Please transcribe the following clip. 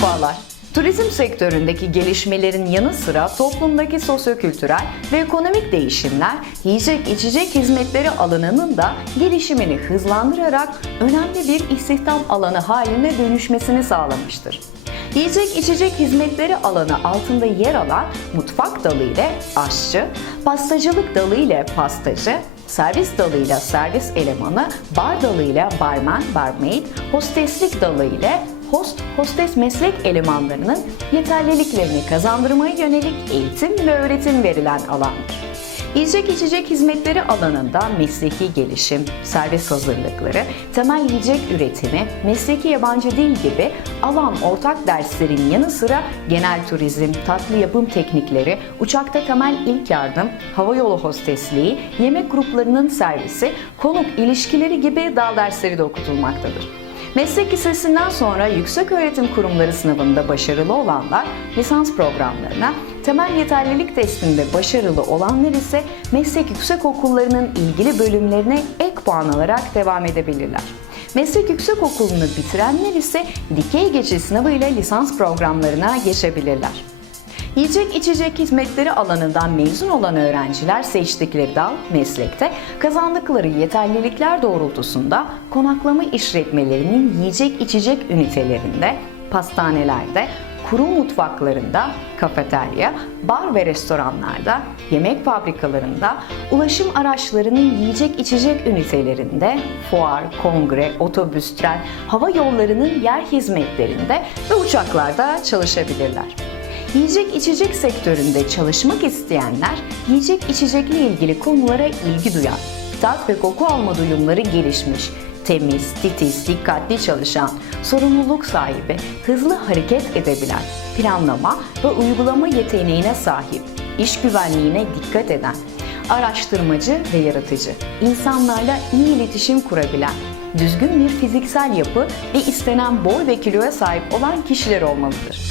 Merhabalar. Turizm sektöründeki gelişmelerin yanı sıra toplumdaki sosyokültürel ve ekonomik değişimler yiyecek içecek hizmetleri alanının da gelişimini hızlandırarak önemli bir istihdam alanı haline dönüşmesini sağlamıştır. Yiyecek içecek hizmetleri alanı altında yer alan mutfak dalı ile aşçı, pastacılık dalı ile pastacı, servis dalıyla servis elemanı, bar dalıyla barman, barmaid, hosteslik dalı ile host, hostes meslek elemanlarının yeterliliklerini kazandırmaya yönelik eğitim ve öğretim verilen alandır. Yiyecek içecek hizmetleri alanında mesleki gelişim, servis hazırlıkları, temel yiyecek üretimi, mesleki yabancı dil gibi alan ortak derslerin yanı sıra genel turizm, tatlı yapım teknikleri, uçakta temel ilk yardım, havayolu hostesliği, yemek gruplarının servisi, konuk ilişkileri gibi dal dersleri de okutulmaktadır. Meslek lisesinden sonra yüksek öğretim kurumları sınavında başarılı olanlar lisans programlarına, temel yeterlilik testinde başarılı olanlar ise meslek yüksek okullarının ilgili bölümlerine ek puan alarak devam edebilirler. Meslek yüksek okulunu bitirenler ise dikey geçiş sınavı ile lisans programlarına geçebilirler. Yiyecek içecek hizmetleri alanından mezun olan öğrenciler seçtikleri dal meslekte kazandıkları yeterlilikler doğrultusunda konaklama işletmelerinin yiyecek içecek ünitelerinde, pastanelerde, kurum mutfaklarında, kafeterya, bar ve restoranlarda, yemek fabrikalarında, ulaşım araçlarının yiyecek içecek ünitelerinde, fuar, kongre, otobüs, tren, hava yollarının yer hizmetlerinde ve uçaklarda çalışabilirler. Yiyecek içecek sektöründe çalışmak isteyenler yiyecek içecekle ilgili konulara ilgi duyan, tat ve koku alma duyumları gelişmiş, temiz, titiz, dikkatli çalışan, sorumluluk sahibi, hızlı hareket edebilen, planlama ve uygulama yeteneğine sahip, iş güvenliğine dikkat eden, araştırmacı ve yaratıcı, insanlarla iyi iletişim kurabilen, düzgün bir fiziksel yapı ve istenen boy ve kiloya sahip olan kişiler olmalıdır.